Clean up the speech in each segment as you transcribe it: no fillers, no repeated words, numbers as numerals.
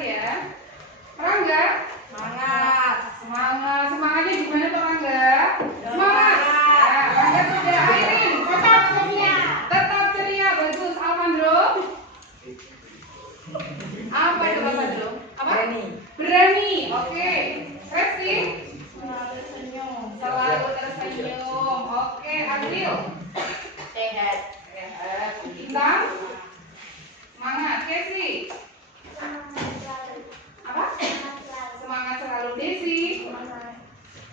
ya. Rangga? Semangat. Semangat. Semangatnya gimana tuh Rangga? Semangat. Ya, Rangga sudah. Airin? Tetap ceria. Tetap ceria. Bagus. Alvandro? Apa itu Alvandro? Apa? Berani. Berani. Oke. Resti? Selalu senyum. Selalu tersenyum. Oke. Adil? Sehat. Sehat. Bintang? Semangat. Kesi? Apa? Semangat selalu. Desi?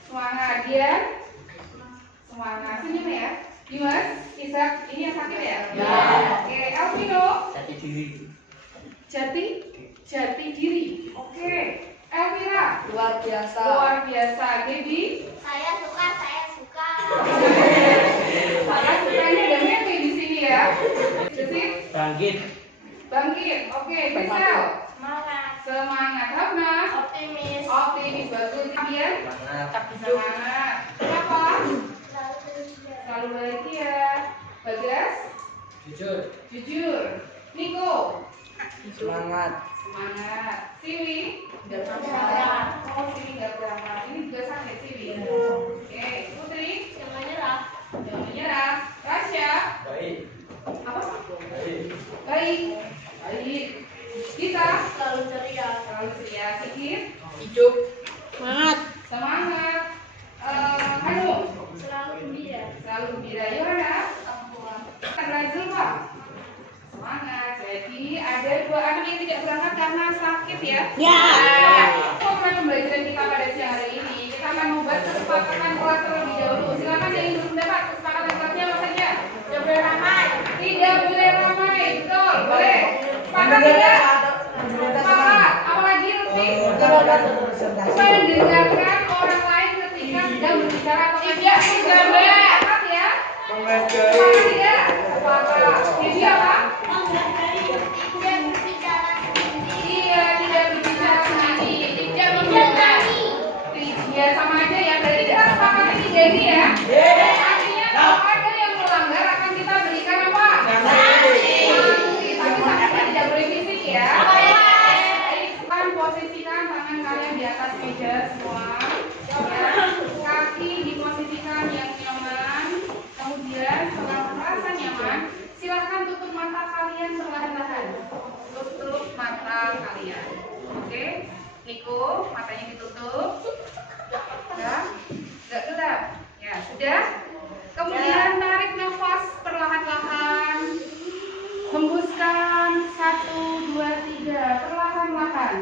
Semangat. Dian? Semangat. Senyum ya. Dimas? Isak? Ini yang sakit ya? Ya. Oke. Elvino? Jati diri. Jati diri. Oke. Elvira? Luar biasa. Luar biasa. Gaby? Saya suka. Saya sukanya ada mimpi di sini ya. Desi? Bangkit. Bangkit. Oke. Gisel? Semangat. Semangat. Hafna? Optimis. Optimis. Bagus. Dian? Semangat. Tetap hidup. Semangat. Siapa? Selalu setia. Selalu bahagia. Bagas? Jujur. Jujur. Niko? Semangat. Semangat. Siwi? Nggak berangkat. Oh, Siwi nggak berangkat. Ini juga sakit Siwi. Oke. Putri? Jangan nyerah. Jangan menyerah. Rasya? Baik. Apa? Baik. Baik. Baik. Kita? Selalu ceria. Selalu ceria. Sikit? Hidup. Semangat. Semangat. Hanum? Selalu gembira. Selalu gembira. Yohana? Perempuan. Razul Pak? Semangat. Jadi ada dua anak yang tidak berangkat karena sakit ya? Ya. Program pembelajaran kita pada siang hari ini kita akan membuat kesepakatan kelas terlebih dahulu. Silakan yang ingin berpendapat kesepakatan kelasnya apa saja? Tidak boleh ramai. Tidak boleh ramai, betul? Boleh? Sepakat tidak? Sepakat. Apalagi Lutfi? Mendengarkan orang lain ketika sedang berbicara atau tidak? Tidak. Sepakat ya? Menghargai. Sepakat tidak? Sepakat. Jadi apa? Menghargai. Tidak berbicara sendiri. Iya, tidak berbicara sendiri, tidak Tidak mendengar. berani. Ya sama aja ya, berarti kita sepakatnya 3 ini ya. Artinya kalau ada yang melanggar akan kita berikan apa? Sanksi. Tapi sanksinya tidak boleh fisik ya. Baik, posisikan tangan kalian di atas meja semua. Ya. Kaki diposisikan yang nyaman. Kemudian setelah merasa nyaman, silakan tutup mata kalian perlahan-lahan. Tutup mata kalian. Oke? Niko, matanya ditutup. Ya, nggak gelap. Ya, sudah. Kemudian tarik nafas perlahan-lahan. Hembuskan 1, 2, 3 perlahan-lahan.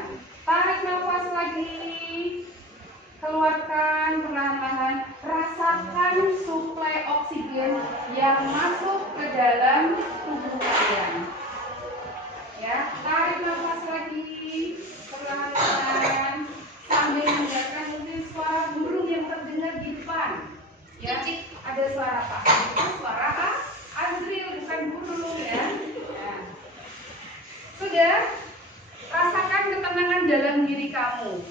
Tarik nafas lagi. Keluarkan perlahan-lahan. Rasakan suplai oksigen yang masuk ke dalam tubuh kalian. Ya, tarik nafas lagi perlahan-lahan sambil mendengarkan mungkin suara burung yang terdengar di depan. Ya, ada suara apa? Suara apa? Azril, bukan burung ya. Ya. Sudah, rasakan ketenangan dalam diri kamu.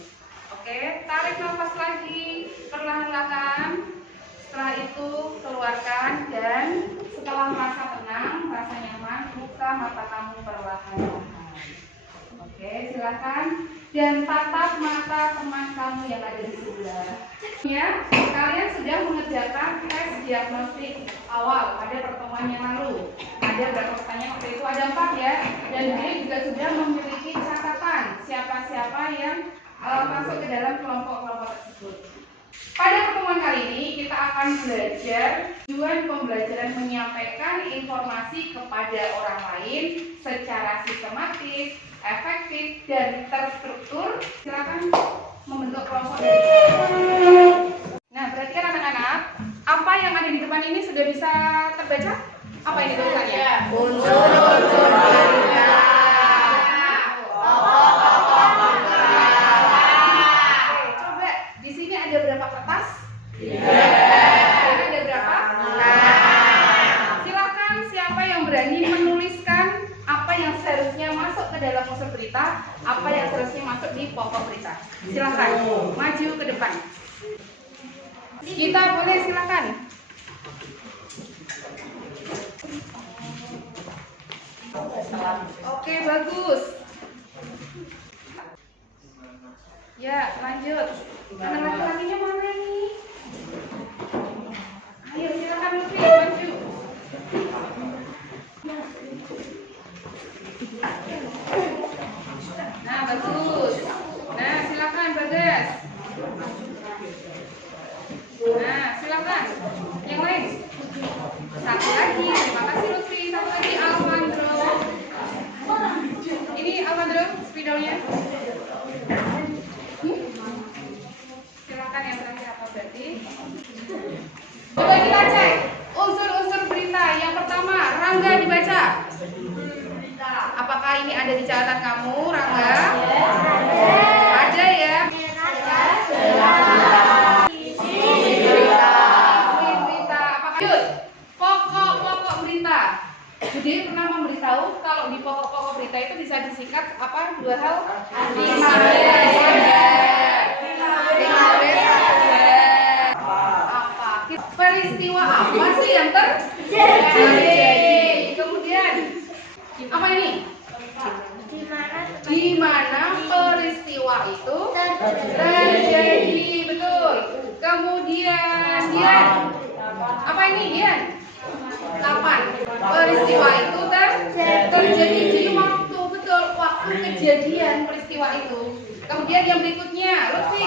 Oke, tarik nafas lagi perlahan-lahan. Setelah itu keluarkan dan setelah merasa tenang, merasa nyaman, buka mata kamu perlahan-lahan. Oke, silakan dan tatap mata teman kamu yang ada di sebelah. Ya, kalian sudah mengerjakan tes diagnostik awal pada pertemuan yang lalu. Ada berapa pertanyaan waktu itu? Ada 4 ya. Dan dia juga sudah memiliki catatan siapa-siapa yang masuk ke dalam kelompok-kelompok tersebut. Pada pertemuan kali ini kita akan belajar tujuan pembelajaran menyampaikan informasi kepada orang lain secara sistematis, efektif, dan terstruktur. Silakan membentuk kelompok dari Nah, perhatikan anak-anak, apa yang ada di depan ini sudah bisa terbaca? Apa ini tulisannya? Unsur-unsur bangunan. Coba di sini ada berapa kertas? Tiga. Ada berapa? Silakan siapa yang berani menuliskan apa yang seharusnya masuk ke dalam unsur berita, apa yang seharusnya masuk di pokok berita. Silakan maju ke depan. Kita boleh silakan. Oke, bagus. Ya, lanjut. Anak laki-lakinya mana nih? Ayo silakan Lutfi, maju. Nah, bagus. Nah, silakan Bagas. Nah, silakan. Yang lain. Satu lagi. Terima kasih Lutfi. Satu lagi Alvandro. Ini Alvandro spidolnya. Silakan yang terakhir apa berarti? Coba kita cek unsur-unsur berita. Yang pertama, Rangga dibaca. Apakah ini ada di catatan kamu, Rangga? Ada ya. Berita. Apakah lanjut? Pokok-pokok berita. Jadi pernah memberitahu kalau di pokok-pokok berita itu bisa disingkat apa? Dua hal. Peristiwa apa sih yang terjadi? Kemudian apa ini? Di mana peristiwa itu terjadi, betul. Kemudian Dian, apa ini Dian? Kapan peristiwa itu terjadi? Jadi waktu, betul, waktu kejadian peristiwa itu. Kemudian yang berikutnya, Lutfi.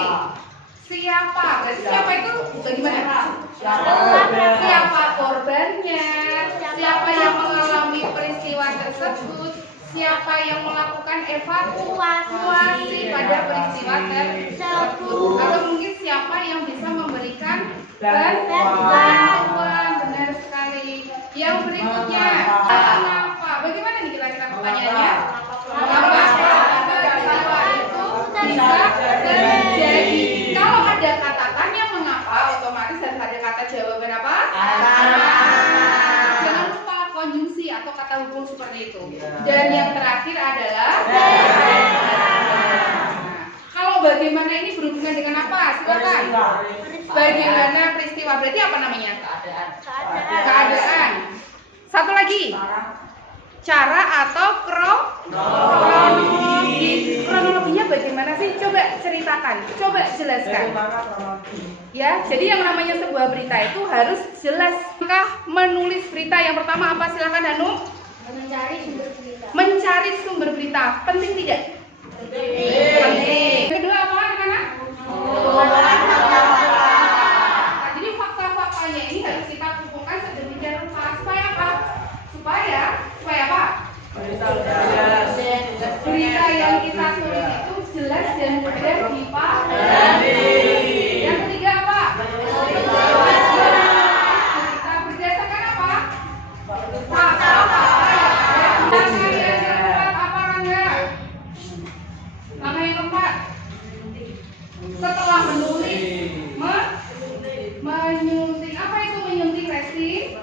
Siapa? Berarti siapa itu bagaimana? Siapa korbannya? Siapa yang mengalami peristiwa tersebut? Siapa yang melakukan evakuasi pada peristiwa tersebut? Atau mungkin siapa yang bisa memberikan bantuan? Benar sekali. Yang berikutnya, kenapa? Bagaimana nih kira-kira pertanyaannya? Kenapa peristiwa itu bisa terjadi? Kalau ada kata tanya mengapa, otomatis harus ada kata jawaban apa? Jangan lupa konjungsi atau kata hubung seperti itu. Dan yang terakhir adalah kalau bagaimana ini berhubungan dengan apa? Silakan. Bagaimana peristiwa? Berarti apa namanya? Keadaan. Satu lagi. Cara atau kronologi. Kronologinya bagaimana sih? Coba ceritakan, coba jelaskan. Ya, jadi yang namanya sebuah berita itu harus jelas. Maka menulis berita yang pertama apa? Silakan Hanum. Mencari sumber berita. Penting tidak? Penting. Kedua apa anak-anak? Nah, jadi fakta-faktanya ini harus kita kumpulkan sedemikian rupa. Supaya apa? Supaya apa? Berita yang kita tulis itu jelas dan mudah dipahami. Yang ketiga apa? Berita berdasarkan apa? Fakta-fakta yang ada. Langkah yang keempat apa, Rangga? Langkah yang keempat. Setelah menulis, menyunting. Apa itu menyunting, Resti?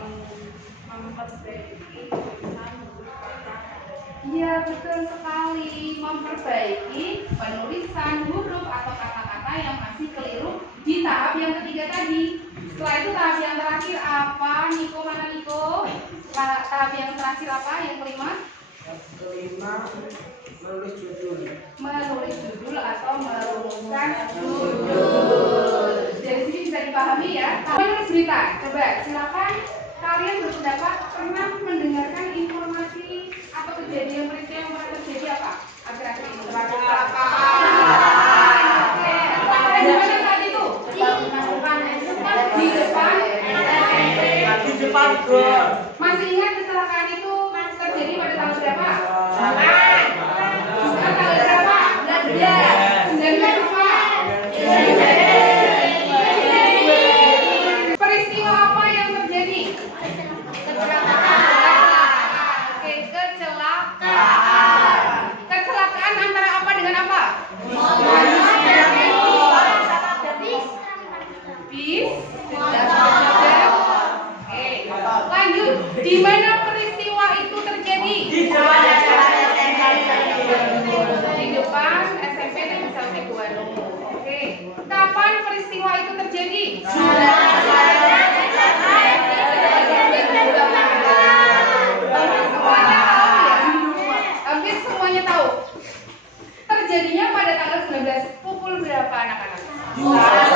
Iya, betul sekali. Memperbaiki penulisan huruf atau kata-kata yang masih keliru di tahap yang ketiga tadi. Setelah itu tahap yang terakhir apa? Niko, mana Niko? Tahap yang terakhir apa? Yang kelima? Yang kelima, menulis judul. Menulis judul atau merumuskan judul. Dari sini bisa dipahami ya. Menulis berita. Coba silakan kalian berpendapat pernah mendengarkan informasi atau kejadian peristiwa yang pernah terjadi apa? Akhir-akhir ini. Di mana saat itu? Di depan gor. Masih ingat kecelakaan itu terjadi pada tanggal berapa? Tanggal berapa? 19 apa? Peristiwa apa yang terjadi? Kecelakaan. Oke, kecelakaan. terjadinya pada tanggal 19 pukul berapa anak-anak? Setelah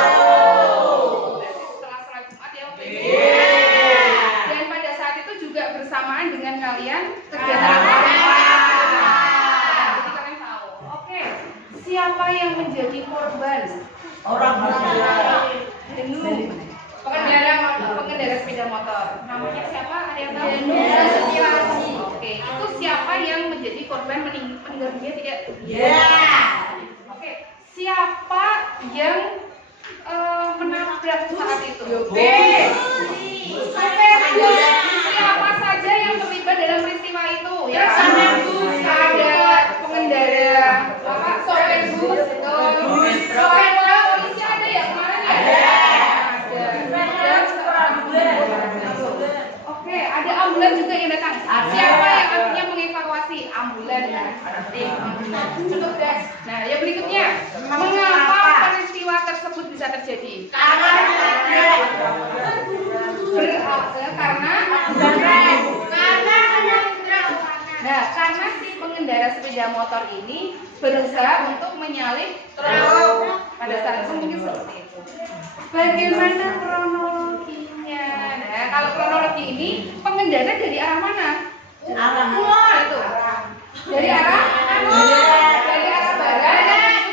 sholat Jumat ya waktu itu. Dan pada saat itu juga bersamaan dengan kalian kegiatan apa? Jadi kalian tahu. Oke. Siapa yang menjadi korban? Orang Pengendara sepeda motor. Namanya siapa? Ada yang tahu? Oke, itu siapa yang menjadi korban meninggal dunia tidak? Oke, siapa yang menabrak saat itu? Siapa saja yang terlibat dalam peristiwa itu? Ya, ada pengendara sopir bus, polisi ada ya kemarin ya? Oke, ada ambulan juga yang datang. Siapa yang akhirnya mengevakuasi ambulan? Petugas. Nah, yang berikutnya, mengapa peristiwa tersebut bisa terjadi? Karena si pengendara sepeda motor ini berusaha untuk menyalip truk. Pada saat itu mungkin seperti itu. Bagaimana kronologinya? Nah, kalau kronologi ini pengendara dari arah mana? Itu. Dari arah barat menuju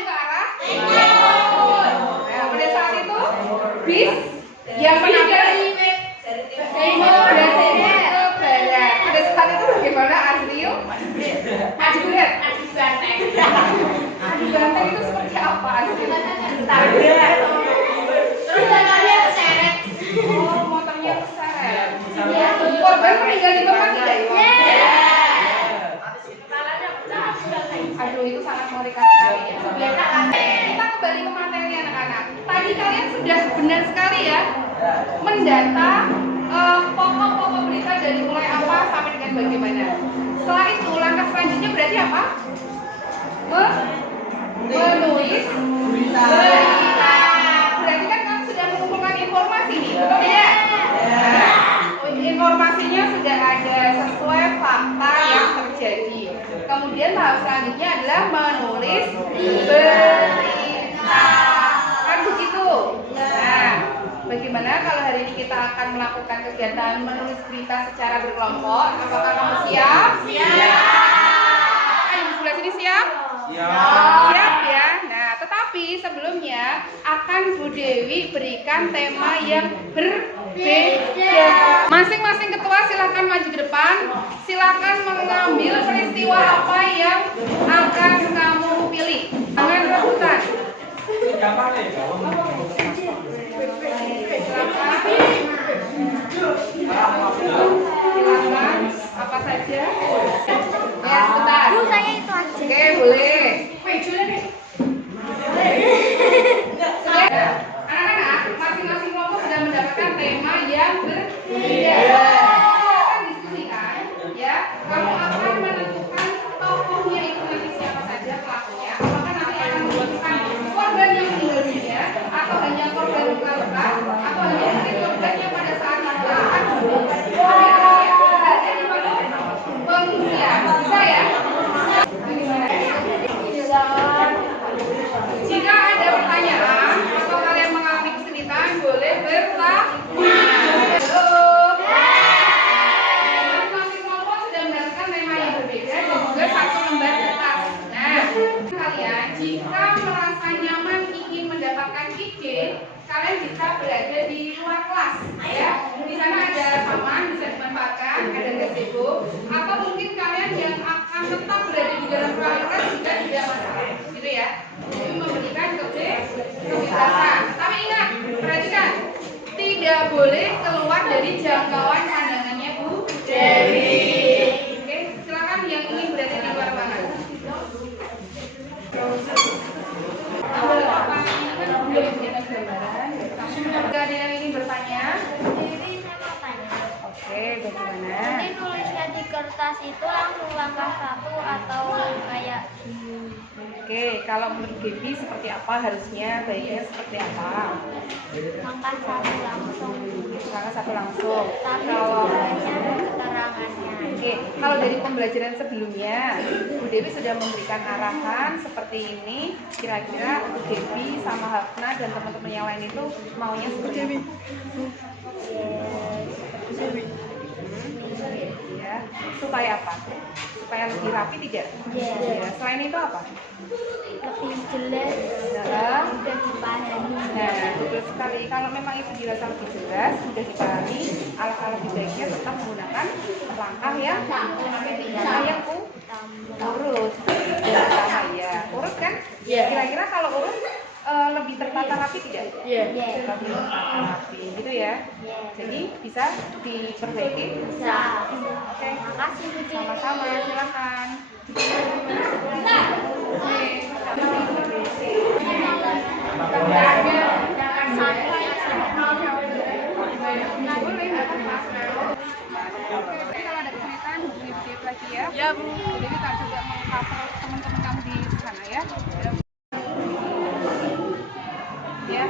ke arah timur. Nah, pada saat itu bis yang menabrak timur dan ke barat. Pada saat itu bagaimana Azril? Adu banteng itu seperti apa Azril? Terus motornya keseret. Oh, motornya keseret. Korban meninggal di tempat tidak? Aduh, itu sangat mengerikan sekali ya. Kita kembali ke materi anak-anak. Tadi kalian sudah benar sekali ya mendata pokok-pokok berita dari mulai apa sampai dengan bagaimana. Setelah itu langkah selanjutnya berarti apa? Menulis berita. Berarti kan kalian sudah mengumpulkan informasi nih, betul ya? Informasinya sudah ada sesuai fakta yang terjadi. Kemudian tahap selanjutnya adalah menulis berita. Kan begitu? Nah, bagaimana kalau hari ini kita akan melakukan kegiatan menulis berita secara berkelompok? Apakah kamu siap? Ayo, sebelah sini siap? Siap ya. Nah, tetapi sebelumnya akan Bu Dewi berikan tema yang berbeda. Masing-masing ketua silakan maju ke depan. Silakan mengambil peristiwa apa yang akan kamu pilih. Jangan rebutan. Silakan apa saja. Ya, sebentar. Saya itu aja. Oke, boleh. Anak-anak, masing-masing kelompok sudah mendapatkan tema yang berbeda. Kita akan diskusikan, ya. Kamu akan menentukan tokohnya itu nanti siapa saja pelakunya. Apakah nanti akan menentukan korban yang meninggal dunia, atau hanya korban luka-luka, atau hanya mungkin korban yang pada saat itu akan berada di pengungsian. Bisa ya? Jika ada pertanyaan atau kalian mengalami kesulitan, boleh bertanya. Halo. Masing-masing kelompok sudah mendapatkan tema yang berbeda dan juga satu lembar kertas. Nah, kalian jika merasa nyaman ingin mendapatkan ide, kalian bisa berada di luar kelas, ya. Di sana ada taman bisa dimanfaatkan, ada gazebo, atau mungkin kalian yang akan tetap berada di dalam ruangan kelas juga tidak masalah, gitu ya. Jadi memberikan kebebasan. Tapi ingat, perhatikan, tidak boleh keluar dari jangkauan pandangannya Bu Dewi. Oke, silakan yang ingin berada di luar ruangan. Jika ada yang ingin bertanya, Jadi saya mau tanya. oke, bagaimana? Jadi nulisnya di kertas itu langsung langkah 1 atau kayak Oke, kalau menurut Gaby seperti apa harusnya, baiknya seperti apa? Angkat satu langsung. Angkat satu langsung. Tapi Kalau jumlahnya dan keterangannya. Oke, kalau dari pembelajaran sebelumnya, Bu Dewi sudah memberikan arahan seperti ini. Kira-kira untuk Gaby sama Hafna dan teman-teman yang lain itu maunya seperti apa? Ya, supaya apa? Supaya lebih rapi tidak? Ya, selain itu apa? Lebih jelas Nah, dan dipahami. Nah, betul sekali. Kalau memang itu dirasa lebih jelas, sudah dipahami, alangkah lebih baiknya tetap menggunakan langkah yang urut. Yang pertama ya, urut kan? Kira-kira kalau urut lebih tertata rapi tidak? Lebih tertata rapi, gitu ya. Jadi bisa diperbaiki. Bisa. Oke, Makasih Bu Dewi. sama-sama. Silakan. Jadi kalau ada kesulitan hubungi Bu Dewi lagi ya. Ya Bu. Jadi kita coba mengcover teman-teman kamu di sana ya. Ya.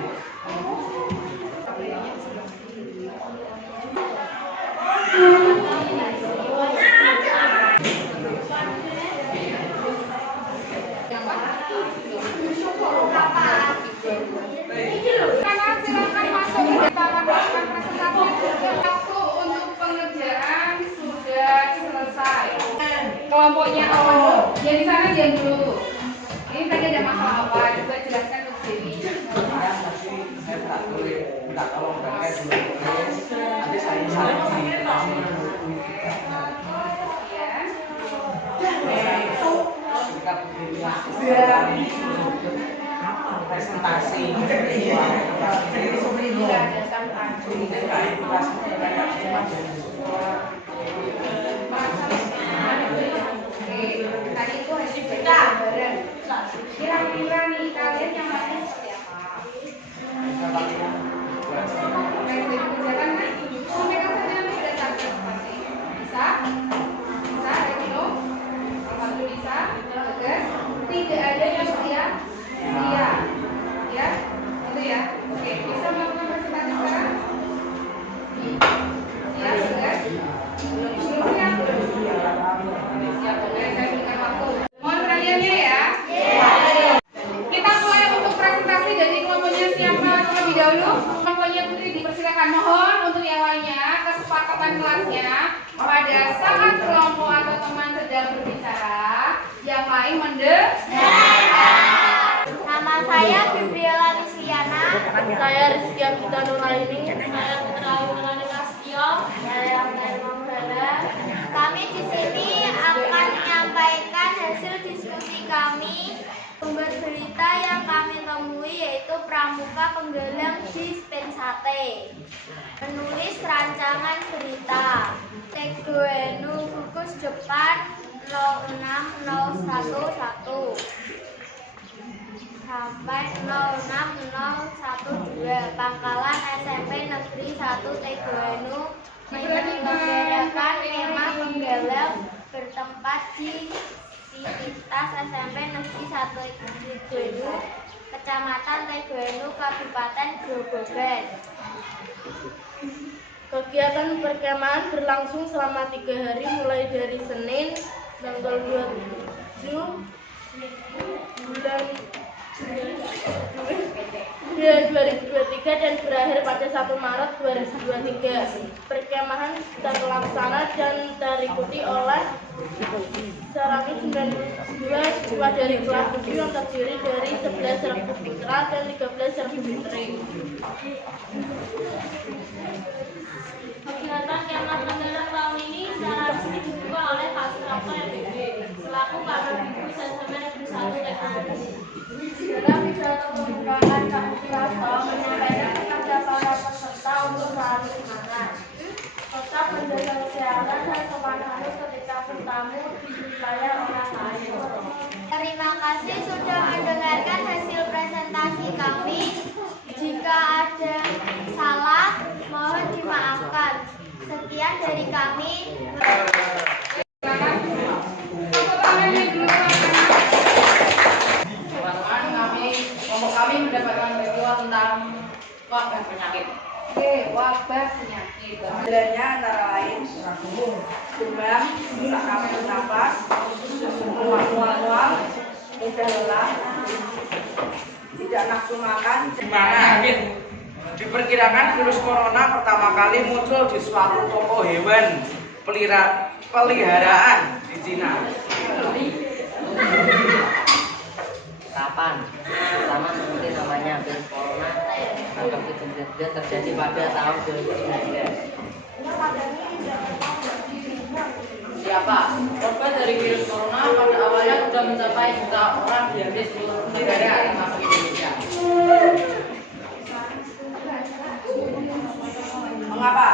Silakan masuk ke dalam melakukan presentasi. Waktu untuk pengerjaan sudah selesai. Kelompoknya yang di sana diam dulu. Ini tadi ada masalah apa? Coba jelaskan ke Dewi. Saya tak boleh minta tolong mereka dulu. Nanti saya presentasi Tadi itu hasil gambaran. Kira-kira nih kalian yang lain seperti apa? Kerjakan kan? Sampaikan saja nanti sudah sampai pasti. Bisa? Bisa? Ayo, alhamdulillah bisa. Bagus. Tidak ada yang siap. Iya. Ya, itu ya. Oke, bisa melakukan presentasi sekarang? Siap, bagus. Belum siap? Siap, oke. Saya berikan waktu. Mohon perhatiannya ya. Kita mulai untuk presentasi dari kelompoknya siapa terlebih dahulu. Kelompoknya Putri dipersilakan. Mohon untuk yang lainnya kesepakatan kelasnya pada saat kelompok atau teman sedang berbicara, yang lain mendengar. Nama saya Bibriola Nisliana. Saya Rizky Abdita Nuraini. Saya Putra Nurani Kastio. Saya Muhammad. Kami di sini akan menyampaikan hasil diskusi kami. Sumber berita yang kami temui yaitu Pramuka Penggalang di Spensate. Penulis rancangan berita Tegoenu Gugus Jepang 06011 sampai 06012 Pangkalan SMP Negeri 1 Tegoenu menyelenggarakan tema penggalang bertempat di Sivitas SMP Negeri 1 Tegoenu, Kecamatan Tegoenu, Kabupaten Grobogan. Kegiatan perkemahan berlangsung selama 3 hari mulai dari Senin tanggal 27 bulan 2023 dan berakhir pada 1 Maret 2023. Perkemahan sudah terlaksana dan diikuti oleh 192 siswa dari kelas 7 yang terdiri dari 11 serbu putra dan 13 serbu putri. Kegiatan kemah penggalang tahun ini secara resmi dibuka oleh Pak Surakto MPB selaku Kabak Bimbing SMP Negeri 1 Tegoenu. Dalam pidato pembukaan Pak Surakto menyampaikan kepada para peserta untuk selalu semangat, tetap menjaga kesehatan dan sopan santun ketika bertamu di wilayah orang lain. Terima kasih sudah mendengarkan hasil presentasi kami. Jika ada salah, mohon dimaafkan. Sekian dari kami. Silakan. Tepuk tangannya dulu. wabah penyakit. Oke, wabah penyakit. Gejalanya antara lain demam, sesak nafas, mual-mual, mudah lelah, tidak nafsu makan. Gimana? Diperkirakan virus corona pertama kali muncul di suatu toko hewan peliharaan di Cina. Kapan? Sama seperti namanya virus corona yang terjadi pada tahun 2019. Siapa? Korban dari virus corona pada awalnya sudah mencapai juta orang di hampir seluruh negara termasuk Indonesia. Mengapa?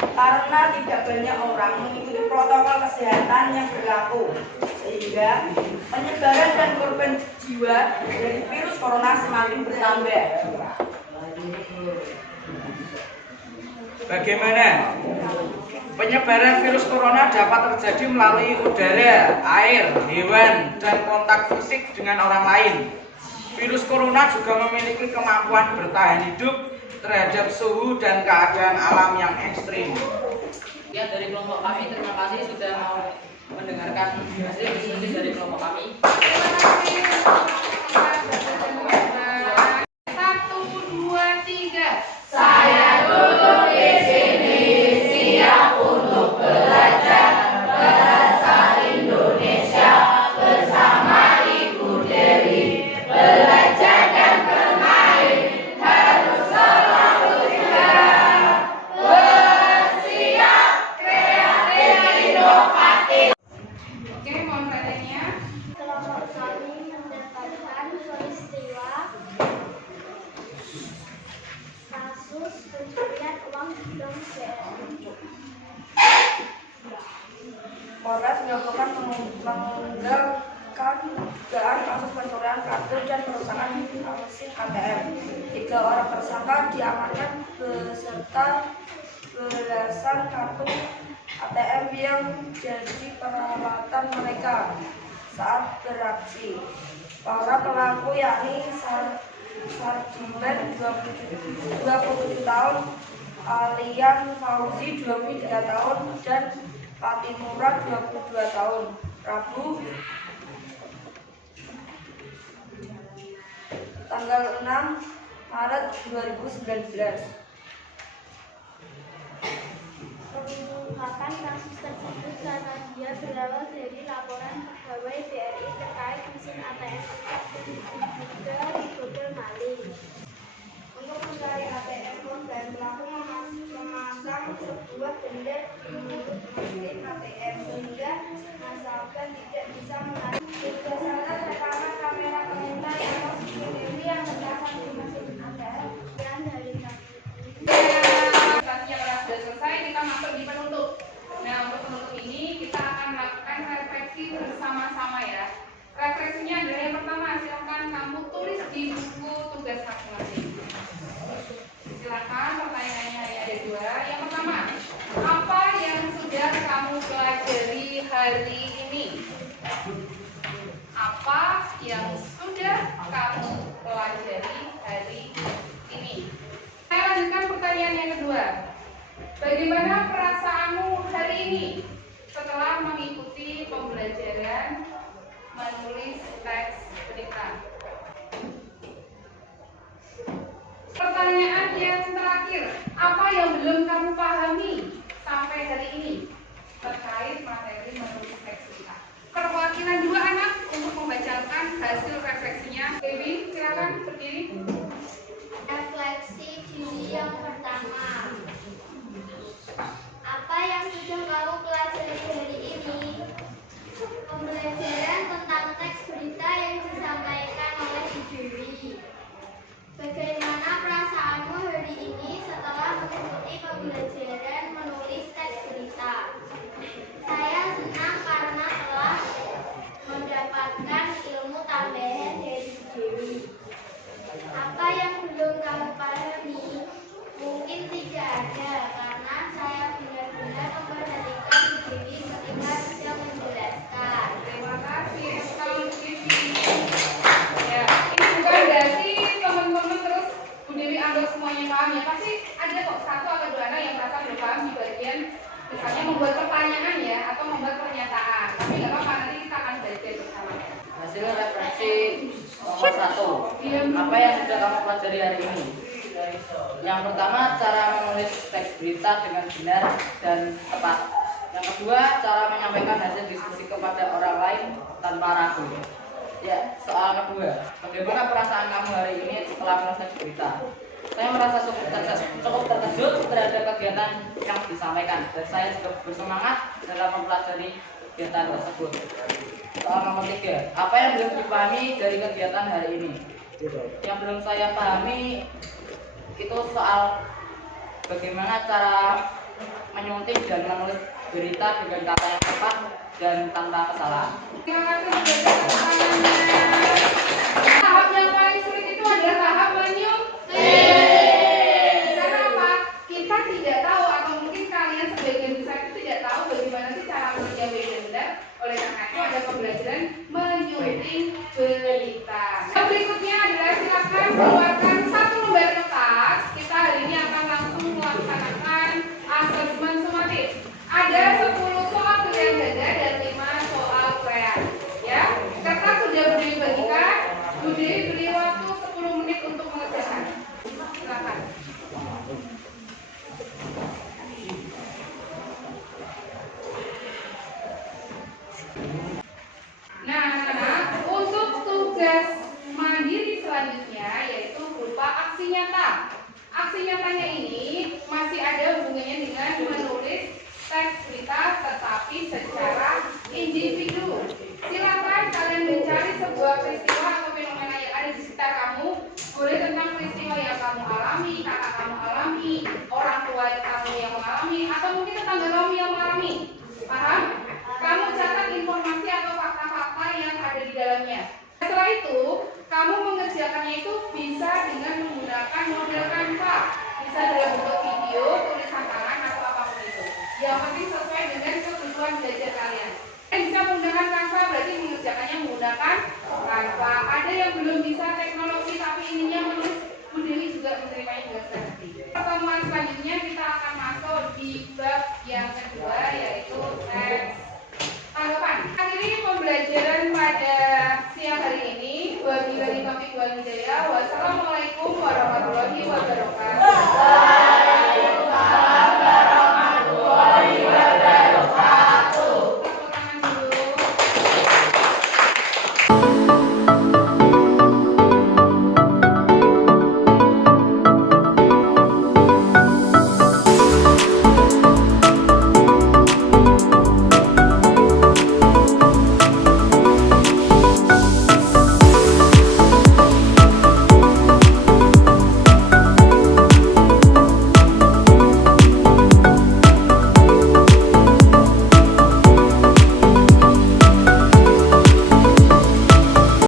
Karena tidak banyak orang mengikuti protokol kesehatan yang berlaku, sehingga penyebaran dan korban jiwa dari virus corona semakin bertambah. Bagaimana? Penyebaran virus corona dapat terjadi melalui udara, air, hewan, dan kontak fisik dengan orang lain. Virus corona juga memiliki kemampuan bertahan hidup terhadap suhu dan keadaan alam yang ekstrim. Ya, dari kelompok kami terima kasih sudah mau mendengarkan hasil diskusi dari kelompok kami. Satu, dua, tiga. Saya duduk di sini siap untuk belajar bahasa Indonesia bersama Ibu Dewi. Belajar dan bermain harus selalu siap, bersiap, kreatif, inovatif. Oke, mohon pertanyaannya. Kelompok kami mendapatkan peristiwa kasus pencurian uang di bank BRI. Polres melakukan mengungkapkan dugaan kasus pencurian kartu dan perusahaan mesin ATM. 3 orang tersangka diamankan beserta belasan kartu ATM yang jadi peralatan mereka saat beraksi. Para pelaku yakni Sarjiman 27 tahun, Alian Fauzi 23 tahun, dan Fatimura 22 tahun. Rabu tanggal 6 Maret 2019. Mengungkapkan kasus tersebut karena dia berawal dari laporan pegawai BRI terkait mesin ATM juga dibobol maling. Untuk mencari ATM korban, pelaku memasang sebuah benda di mulut mesin ATM sehingga nasabah tidak bisa menarik. Berdasarkan rekaman kamera pengintai atau CCTV yang terpasang di mesin ATM dan dari Presentasinya sudah selesai, kita masuk di penutup. Nah, untuk penutup ini kita akan melakukan refleksi bersama-sama ya. Refleksinya adalah yang pertama, silakan kamu tulis di buku tugas masing-masing. Silakan, pertanyaannya ada 2. Yang pertama, apa yang sudah kamu pelajari hari ini? Apa yang sudah kamu pelajari hari ini? Saya lanjutkan pertanyaan yang kedua. Bagaimana perasaanmu hari ini setelah mengikuti pembelajaran menulis teks berita? Pertanyaan yang terakhir, apa yang belum kamu pahami sampai hari ini terkait materi menulis teks berita? Perwakilan 2 anak untuk membacakan hasil refleksinya. Dewi, silakan berdiri. refleksi diri yang pertama. Apa yang sudah kamu pelajari hari ini? Pembelajaran tentang teks berita yang disampaikan oleh Ibu Dewi. Bagaimana perasaanmu hari ini setelah mengikuti pembelajaran menulis teks berita? Saya senang karena telah mendapatkan ilmu tambahan dari Ibu Dewi. Apa Misalnya membuat pertanyaan ya, atau membuat pernyataan. Tapi nggak apa-apa, nanti kita akan belajar bersama. Hasil refleksi nomor 1. Apa yang sudah kamu pelajari hari ini? Yang pertama, cara menulis teks berita dengan benar dan tepat. Yang kedua, cara menyampaikan hasil diskusi kepada orang lain tanpa ragu. Ya, soal kedua, bagaimana perasaan kamu hari ini setelah menulis teks berita? Saya merasa cukup terkejut terhadap kegiatan yang disampaikan dan saya juga bersemangat dalam mempelajari kegiatan tersebut. Soal nomor 3, apa yang belum dipahami dari kegiatan hari ini? Yang belum saya pahami itu soal bagaimana cara menyunting dan menulis berita dengan kata yang tepat dan tanpa kesalahan. Terima kasih sudah pertanyaannya. Tahap yang paling sulit itu adalah tahap menyunting. Karena apa? Kita tidak tahu, atau mungkin kalian sebagian besar itu tidak tahu bagaimana sih cara menjawab yang benar. Oleh karena itu ada pembelajaran menyunting berita. Yang berikutnya adalah silakan keluarkan 1 lembar kertas. Kita hari ini akan langsung melaksanakan asesmen sumatif. Ada 10 soal pilihan ganda dan 5 soal uraian. Ya, kertas sudah Bude bagikan. Bude beri waktu 10 menit untuk mengerjakan. Silakan. Nah, anak-anak, untuk tugas mandiri selanjutnya yaitu berupa aksi nyata. Aksi nyatanya ini masih ada hubungannya dengan menulis teks berita tetapi secara individu. Silakan kalian mencari sebuah peristiwa atau fenomena yang ada di sekitar kamu. Boleh tentang peristiwa yang kamu alami, kakak kamu alami, orang tua kamu yang mengalami, atau mungkin tetangga kamu yang mengalami. Paham? Kamu catat informasi atau fakta-fakta yang ada di dalamnya. Setelah itu, kamu mengerjakannya itu bisa dengan menggunakan model Canva. Bisa dalam bentuk video, tulisan tangan, atau apapun itu. Yang penting sesuai dengan kebutuhan belajar kalian. Bisa menggunakan Canva berarti mengerjakannya menggunakan Canva. Ada yang belum bisa teknologi tapi ininya menulis, Bu Dewi juga menerimanya juga nanti. Pertemuan selanjutnya kita akan masuk di bab yang kedua yaitu teks tanggapan. Akhiri pembelajaran pada siang hari ini. Wabillahi taufiq wal hidayah. Wassalamualaikum